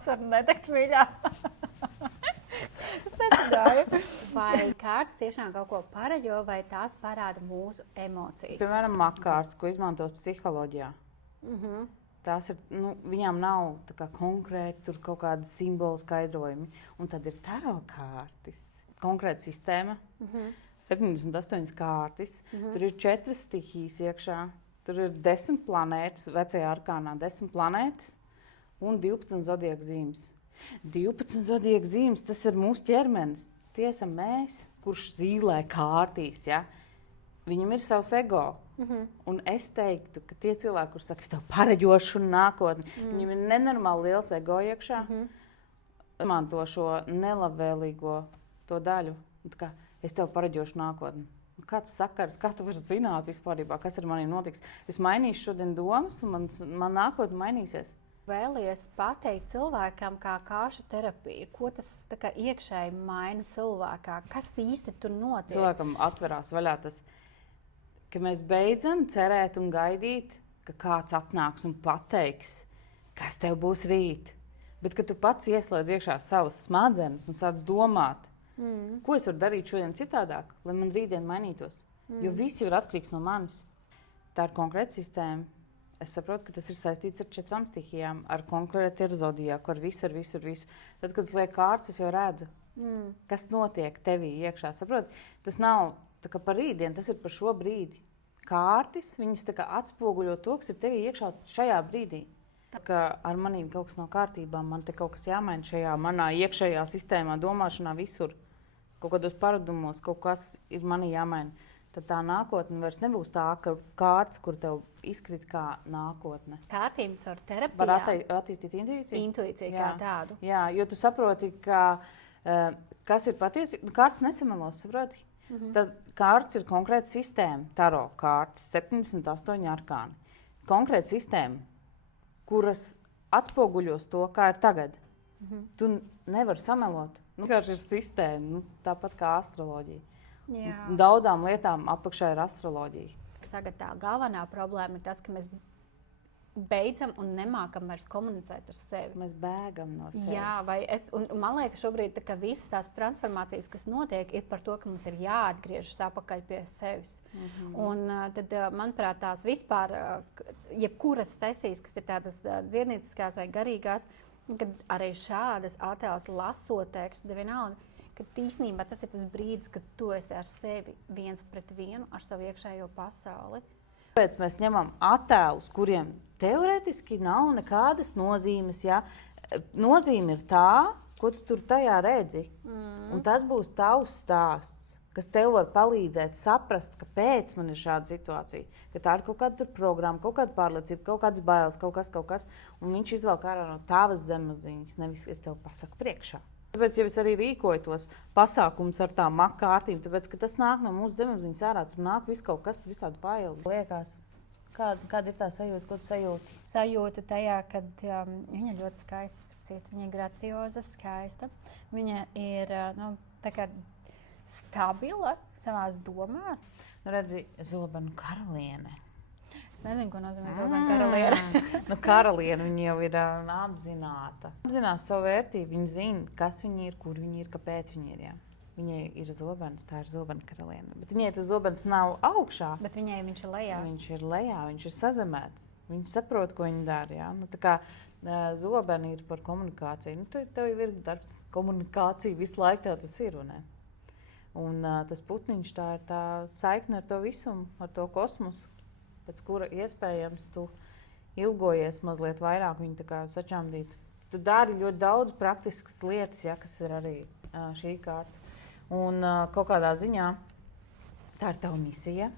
pats var netekt mīļā. Es nesagāju. Vai kārtas tiešām kaut ko pareģo, vai tās parāda mūsu emocijas? Piemēram, makkārts, ko izmantot psiholoģijā. Tās ir, viņām nav tā kā konkrēti tur kaut kādi simbolu skaidrojumi. Un tad ir tarot kārtas, konkrēta sistēma, 78 kārtas, tur ir 4 stihijas iekšā, tur ir 10 planētas, vecajā arkānā 10 planētas un 12 zodiaka zīmes. 12 zodiaka zīmes, tas ir mūsu ķermenis. Tie esam mēs, kurš zīlē kārtīs, ja? Viņam ir savs ego. Un es teiktu, ka tie cilvēki, kurš saka, es tev pareģošu nākotni, viņiem ir nenormāli liels ego iekšā. Izmanto šo nelabvēlīgo to daļu. Un tā kā, es tev pareģošu nākotni. Kāds sakars, kā tu vari zināt vispārībā, kas ar mani notiks? Es mainīšu šodien domas, un man nākotne mainīsies. Vēlies pateikt cilvēkam kā kāršu terapija, ko tas tā kā iekšēji maina cilvēkā? Kas īsti tur notiek? Cilvēkam atverās vaļā tas, ka mēs beidzam cerēt un gaidīt, ka kāds atnāks un pateiks, kas tev būs rīt. Bet, kad tu pats ieslēdz iekšā savas smadzenes un sāc domāt, ko es varu darīt šodien citādāk, lai man rītdien mainītos. Jo viss ir atkarīgs no manis. Tā ir konkrēta sistēma. Es saprotu, ka tas ir saistīts ar 4 stihijām, ar konkrēti ar zodiaku, ar visu. Tad, kad es lieku kārtas, es jau redzu, kas notiek tevī iekšā. Saprot? Tas nav tā kā par rītdienu, tas ir par šo brīdi. Kārtas, viņas tā kā atspoguļo to, kas ir tevī iekšā šajā brīdī. Tā kā ar manīm kaut kas nav kārtībā, man te kaut kas jāmaina šajā manā iekšējā sistēmā, domāšanā visur. Kaut kādos paradumos, kaut kas ir manī jāmaina. Tad tā nākotne vairs nebūs tā, ka kārtas, kur tev izkrīt kā nākotne. Kārtīm caur terapiju. Var attīstīt intuīciju? Intuīciju kā tādu. Jā, jo tu saproti, ka kas ir patiesi, kārtas nesamelos, saproti? Tad kārtas ir konkrēta sistēma, tarot kārtas, 78 arkāni. Konkrēta sistēma, kuras atspoguļos to, kā ir tagad. Tu nevari samelot. Vienkārši ir sistēma, tāpat kā astroloģija. Jā. Daudzām lietām apakšā ir astroloģija. Tagad tā galvenā problēma ir tas, ka mēs beidzam un nemākam vairs komunicēt ar sevi. Mēs bēgam no sevis. Jā, un man liekas, šobrīd visas tās transformācijas, kas notiek, ir par to, ka mums ir jāatgriežas atpakaļ pie sevis. Un tad, manuprāt, tās vispār, jebkuras sesijas, kas ir tādas dziednieciskās vai garīgās, kad arī šādas attēlas lasot tekstu, vienalga, ka īstenībā tas ir tas brīdis, kad tu esi ar sevi viens pret vienu, ar savu iekšējo pasauli. Tāpēc mēs ņemam attēlus, kuriem teorētiski nav nekādas nozīmes. Ja? Nozīme ir tā, ko tu tur tajā redzi. Un tas būs tavs stāsts, kas tev var palīdzēt saprast, kāpēc man ir šāda situācija. Ka tā ir kaut kāda programma, kaut kāda pārliecība, kaut kādas bailes, kaut kas. Un viņš izvelk ārā no tavas zemapziņas, nevis es tev pasaku priekšā. Tāpēc jau es arī rīkoju tos pasākumus ar tām kārtīm, tāpēc, ka tas nāk no mūsu zemapziņas ārā. Tur nāk viss kaut kas, visādi faili. Liekas, kāda ir tā sajūta, ko tu sajūti? Sajūta tajā, kad viņa ļoti skaista, viņa ir gracioza, skaista. Viņa ir tā kā stabila savās domās. Redzi, zobenu karaliene. Es nezinu, ko nozīmē zobenu karaliene. Karaliene viņa jau ir apzināta. Apzinās savu vērtību, viņa zina, kas viņa ir, kur viņa ir, kāpēc viņa ir. Jā. Viņai ir zobens, tā ir zobena karaliene. Bet viņai tas zobens nav augšā. Bet viņai viņš ir lejā. Viņš ir lejā, viņš ir sazemēts. Viņš saprot, ko viņa dara. Jā. Tā kā zobeni ir par komunikāciju. Tev jau ir darbs komunikācija, visu laiku tev tas ir. Un tas putniņš, tā ir tā saikne ar to visumu, ar to kosmosu, pēc kura iespējams tu ilgojies mazliet vairāk viņu tā kā sačamdīt. Tu dari ļoti daudz praktiskas lietas, ja, kas ir arī šī kārta. Un kaut kādā ziņā tā ir tava misija,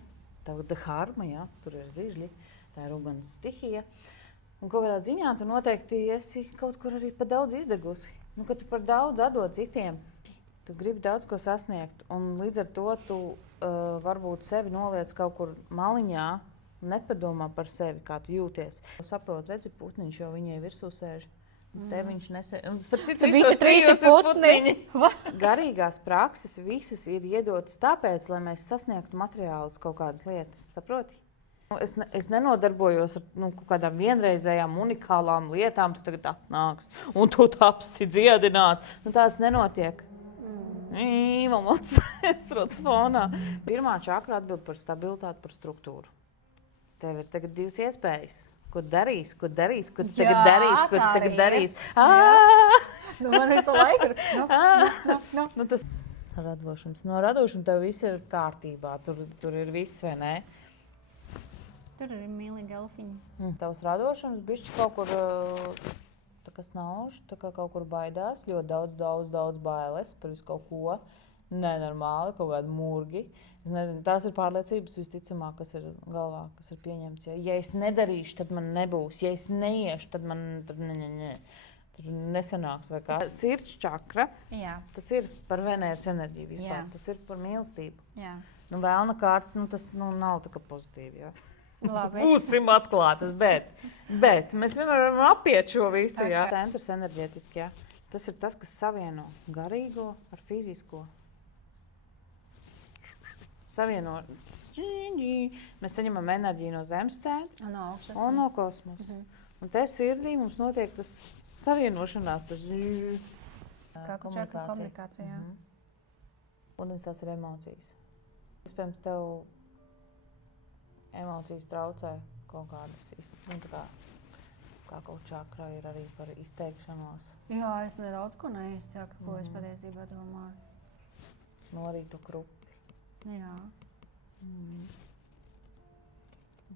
tava dharma, ja, tur ir zižļi, tā ir uguns stihija. Un kaut kādā ziņā tu noteikti esi kaut kur arī pa daudz izdegusi. Ka tu par daudz atdod citiem. Tu gribi daudz ko sasniegt, un līdz ar to tu varbūt sevi noliec kaut kur maliņā, nepadomā par sevi, kā tu jūties. Saprot, redzi, putniņš jau viņai virsū sēž. Te viņš nesēž. Un starp citu, visi trīs ir putniņi. Garīgās prakses visas ir iedotas tāpēc, lai mēs sasniegtu materiālas kaut kādas lietas. Saproti? Es nenodarbojos ar kaut kādām vienreizējām, unikālām lietām, tu tagad atnāks un tu tapsi dziedināt. Tāds nenotiek. Mums rodas fonā. Pirmā čakra atbild par stabilitāti, par struktūru. Tev ir tagad divas iespējas. Ko darīs, ko tu tagad darīsi? Man visu laiku ir. Tas radošums. No radošuma tev viss ir kārtībā. Tur ir viss, vai ne? Tur ir mīlīgi elfiņi. Tavs radošums bišķi kaut kur tā kā snauž, tā kā kaut kur baidās. Ļoti daudz bailes par visu kaut ko. Nenormāli, kaut kādi murgi. Es nezinu, tās ir pārliecības visticamāk, kas ir galvā, kas ir pieņemts. Ja es nedarīšu, tad man nebūs. Ja es neiešu, tad man ne. Tur nesanāks vai kā. Sirds čakra, tas ir par Venēras enerģiju vispār. Jā. Tas ir par mīlestību. Jā. Vēlna kārtas, tas nav tā kā pozitīvi. Jā. Labi. Būsim atklātas, bet mēs vienmēr varam apiet šo visu. Jā. Centrs enerģētiski, jā. Tas ir tas, kas savieno garīgo ar fizisko. Savieno. Mēs saņemam enerģiju no zemes centra un no kosmosa. Un te sirdī mums notiek tas savienošanās, tas komunikācija. Un tās ir emocijas. Iespējams, tev emocijas traucē kaut kādas, kā kaut čakra ir arī par izteikšanos. Jā, es nedaudz ko neizsaku, ko es patiesībā domāju. Norītu krupi. Jā.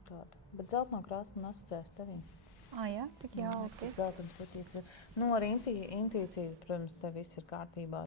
Tāda. Bet zeltainā krāsa man asociējas tevī. Jā, cik jauki. Zeltains patīk. Ar intuīciju, protams, te viss ir kārtībā.